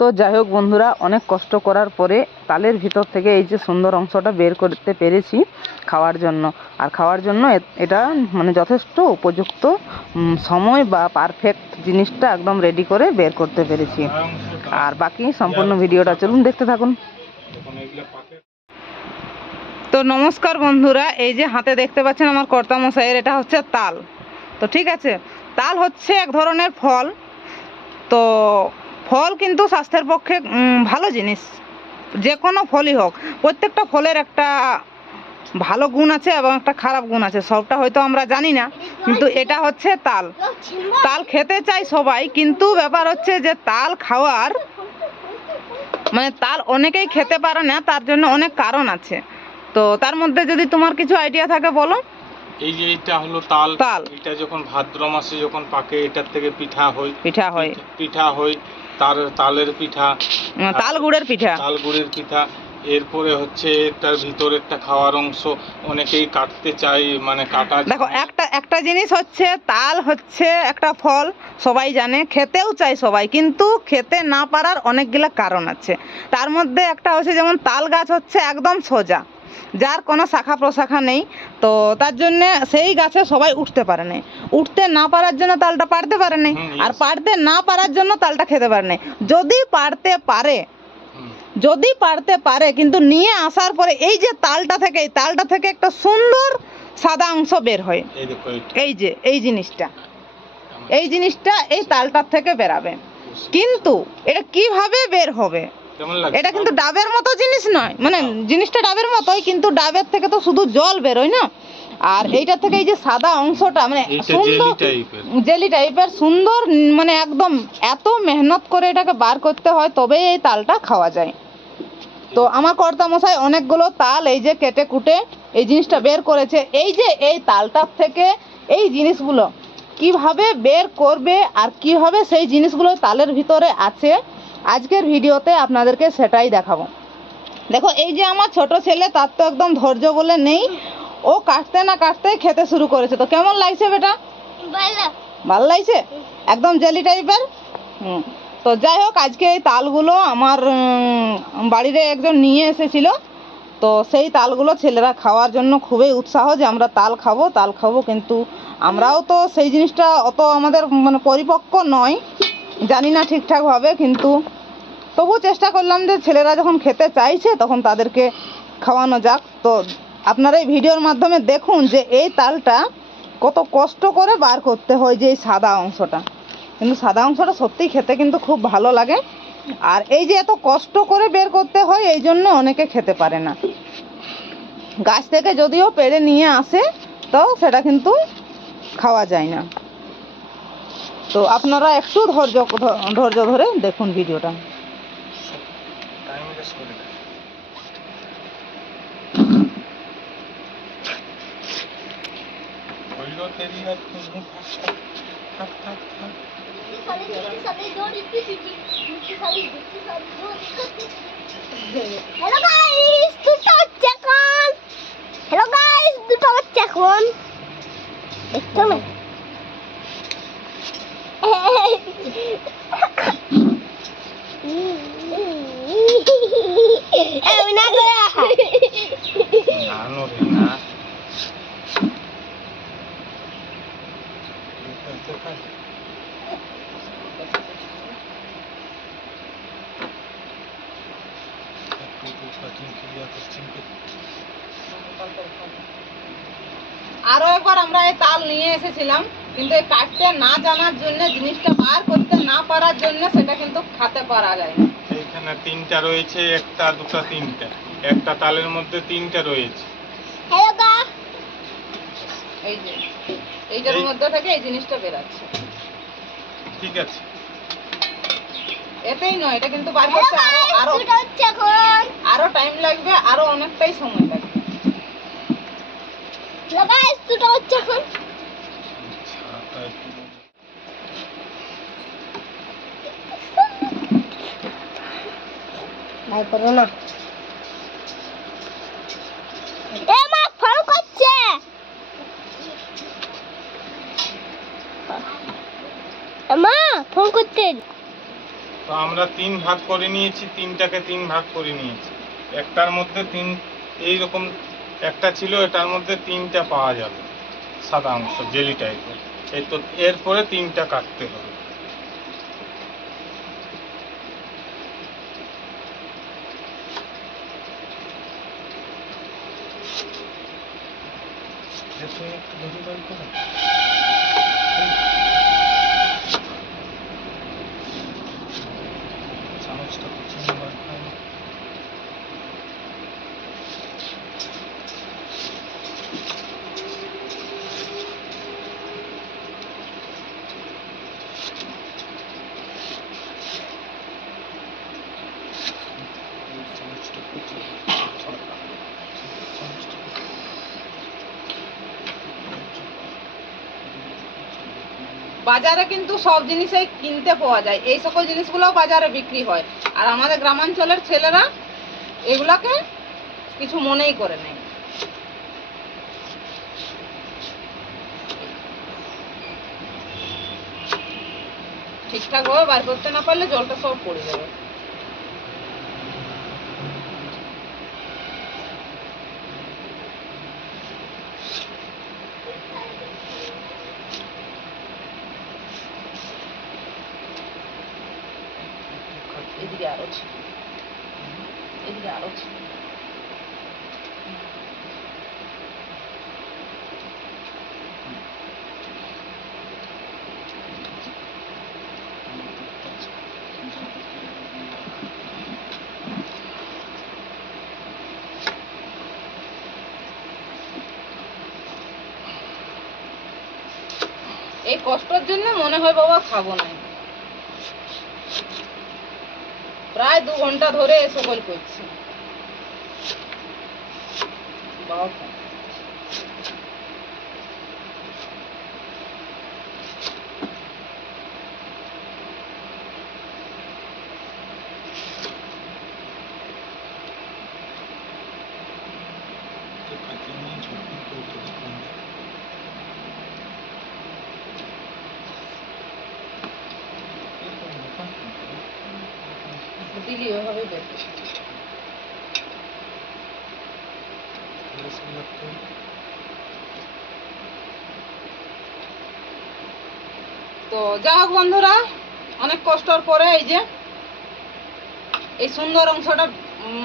তো যাই হোক বন্ধুরা, অনেক কষ্ট করার পরে তালের ভিতর থেকে এই যে সুন্দর অংশটা বের করতে পেরেছি খাওয়ার জন্য। আর খাওয়ার জন্য এটা মানে যথেষ্ট উপযুক্ত সময় বা পারফেক্ট জিনিসটা একদম রেডি করে বের করতে পেরেছি। আর বাকি সম্পূর্ণ ভিডিওটা চলুন দেখতে থাকুন। তো নমস্কার বন্ধুরা, এই যে হাতে দেখতে পাচ্ছেন আমার কর্তামশাইয়ের, এটা হচ্ছে তাল। তো ঠিক আছে, তাল হচ্ছে এক ধরনের ফল। তো ফল কিন্তু স্বাস্থ্যের পক্ষে ভালো জিনিস। যে কোনো ফলই হোক, প্রত্যেকটা ফলের একটা ভালো গুণ আছে এবং একটা খারাপ গুণ আছে, সবটা হয়তো আমরা জানি না। কিন্তু এটা হচ্ছে তাল। তাল খেতে চাই সবাই, কিন্তু ব্যাপার হচ্ছে যে তাল খাওয়ার মানে তাল অনেকেই খেতে পারে না, তার জন্য অনেক কারণ আছে। তো তার মধ্যে যদি তোমার কিছু আইডিয়া থাকে বলো। এই যে এটা হলো তাল। এটা যখন ভাদ্র মাসে যখন পাকে, এটার থেকে পিঠা হয় তালের পিঠা, তাল গুড়ের পিঠা। এরপরে হচ্ছে এটার ভিতরেরটা খাওয়ার অংশ অনেকেই কাটতে চায়, মানে কাটা। দেখো, একটা জিনিস হচ্ছে তাল হচ্ছে একটা ফল, সবাই জানে, খেতেও চায় সবাই, কিন্তু খেতে না পারার অনেকগুলা কারণ আছে। তার মধ্যে একটা হচ্ছে যেমন তাল গাছ হচ্ছে একদম সোজা, যার কোনো শাখা প্রশাখা নেই। তো তার জন্য সেই গাছে সবাই উঠতে পারে না। উঠতে না পারার জন্য তালটা পারতে পারে না, আর পারতে না পারার জন্য তালটা খেতে পারে না। যদি পারতে পারে কিন্তু নিয়ে আসার পরে এই যে তালটা থেকে একটা সুন্দর সাদা অংশ বের হয়। এই জিনিসটা এই তালটার থেকে বেরাবে। কিন্তু এটা কিভাবে বের হবে? এটা কিন্তু ডাবের মতো জিনিস নয়, মানে জিনিসটা ডাবের মতোই, কিন্তু ডাবের থেকে তো শুধু জল বেরোয় না। আর এইটা থেকে এই যে সাদা অংশটা মানে সুন্দর জেলি টাইপের সুন্দর, মানে একদম এত মেহনত করে এটাকে বার করতে হয়, তবে এই তালটা খাওয়া যায়। তো আমার কর্তামশাই অনেকগুলো তাল এই যে কেটে কুটে এই জিনিসটা বের করেছে। এই যে এই তালটার থেকে এই জিনিসগুলো কিভাবে বের করবে আর কিভাবে সেই জিনিসগুলো তালের ভিতরে আছে, আজকের ভিডিওতে আপনাদেরকে সেটাই দেখাবো। দেখো, এই যে আমার ছোট ছেলে, তার তো একদম ধৈর্য বলে নেই, ও কাটতে না কাটতে খেতে শুরু করেছে। তো কেমন লাগছে বেটা? ভালো লাগছে, একদম জেলি টাইপের। তো যাই হোক, আজকে এই তালগুলো আমার বাড়িতে একজন নিয়ে এসেছিল। তো সেই তালগুলো ছেলেরা খাওয়ার জন্য খুবই উৎসাহ যে আমরা তাল খাবো, কিন্তু আমরাও তো সেই জিনিসটা অত আমাদের মানে পরিপক্ক নয়, জানি না ঠিকঠাকভাবে, কিন্তু তবু চেষ্টা করলাম যে ছেলেরা যখন খেতে চাইছে তখন তাদেরকে খাওয়ানো যাক। তো আপনারা এই ভিডিওর মাধ্যমে দেখুন যে এই তালটা কত কষ্ট করে বার করতে হয়, যে এই সাদা অংশটা। কিন্তু সাদা অংশটা সত্যিই খেতে কিন্তু খুব ভালো লাগে। আর এই যে এত কষ্ট করে বের করতে হয়, এই জন্য অনেকে খেতে পারে না। গাছ থেকে যদিও পেড়ে নিয়ে আসে, তো সেটা কিন্তু খাওয়া যায় না। তো আপনারা একটু ধৈর্য ধরে দেখুন ভিডিওটা। Hello guys, দুটো বাচ্চা এখন। Hello guys, দুটো বাচ্চা এখন। দেখছো না? এই না গো। না। আরো একবার আমরা এই তাল নিয়ে এসেছিলাম, কিন্তু এই কাটতে না জানার জন্য, জিনিসটা বার করতে না পারার জন্য সেটা কিন্তু খেতে পারা যায় না। এখানে তিনটা রয়েছে, একটা দুটো তিনটা, একটা তালের মধ্যে তিনটা রয়েছে। হ্যালো গাইস, এই যে এইটার মধ্যে থেকে এই জিনিসটা বেরাচ্ছে। ঠিক আছে, এতেই নয়, এটা কিন্তু বার করতে আরো টাইম লাগবে, আরো অনেকটাই সময় লাগবে। গাইস, দুটো বাচ্চা এখন। ভাই করো না। এ মা ফল করছে। মা ফোন করতে। তো আমরা 3 ভাগ করে নিয়েছি, 3টাকে 3 ভাগ করে নিয়েছি। একটার মধ্যে 3 এইরকম একটা ছিল, এটার মধ্যে 3টা পাওয়া যাবে সাদা অংশ জেলি টাইপের। এই তো এরপরে 3টা কাটতে হবে। বাজারে কিন্তু সব জিনিসই কিনতে পাওয়া যায়, এই সকল জিনিসগুলো বাজারে বিক্রি হয়, আর আমাদের গ্রামাঞ্চলের ছেলেরা এগুলাকে কিছু মনেই করে নেই। ঠিকঠাক ভাবে বার করতে না পারলে জলটা সব পড়ে যাবে। এদিকে আরো ছিল, এদিকে আরো ছিল। এই কষ্টের জন্য মনে হয় বাবা খাবো না। প্রায় 2 ঘন্টা ধরে এ সকল করছি। দিলি ওইভাবে বের করছি। তো যা হোক বন্ধুরা, অনেক কষ্টর পরে এই যে এই সুন্দর অংশটা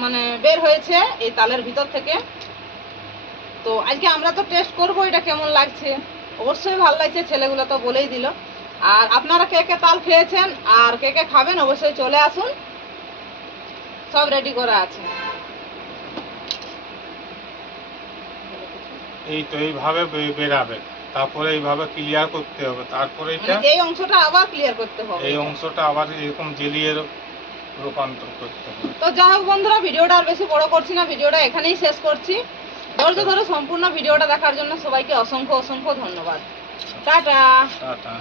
মানে বের হয়েছে এই তালের ভিতর থেকে। তো আজকে আমরা তো টেস্ট করবো এটা কেমন লাগছে। অবশ্যই ভালো লাগছে, ছেলেগুলো তো বলেই দিল। আর আপনারা কে কে তাল খেয়েছেন আর কে কে খাবেন অবশ্যই চলে আসুন, সব রেডি করা আছে। এই তো এইভাবে বেরাবে, তারপরে এইভাবে ক্লিয়ার করতে হবে, তারপরে এটা এই অংশটা আবার ক্লিয়ার করতে হবে, এই অংশটা আবার এরকম জেলিয়ে রূপান্তর করতে হবে। তো যাই হোক বন্ধুরা, ভিডিওটা আর বেশি বড় করছি না, ভিডিওটা এখানেই শেষ করছি। ধৈর্য ধরে সম্পূর্ণ ভিডিওটা দেখার জন্য সবাইকে অসংখ্য অসংখ্য ধন্যবাদ। টাটা। টাটা।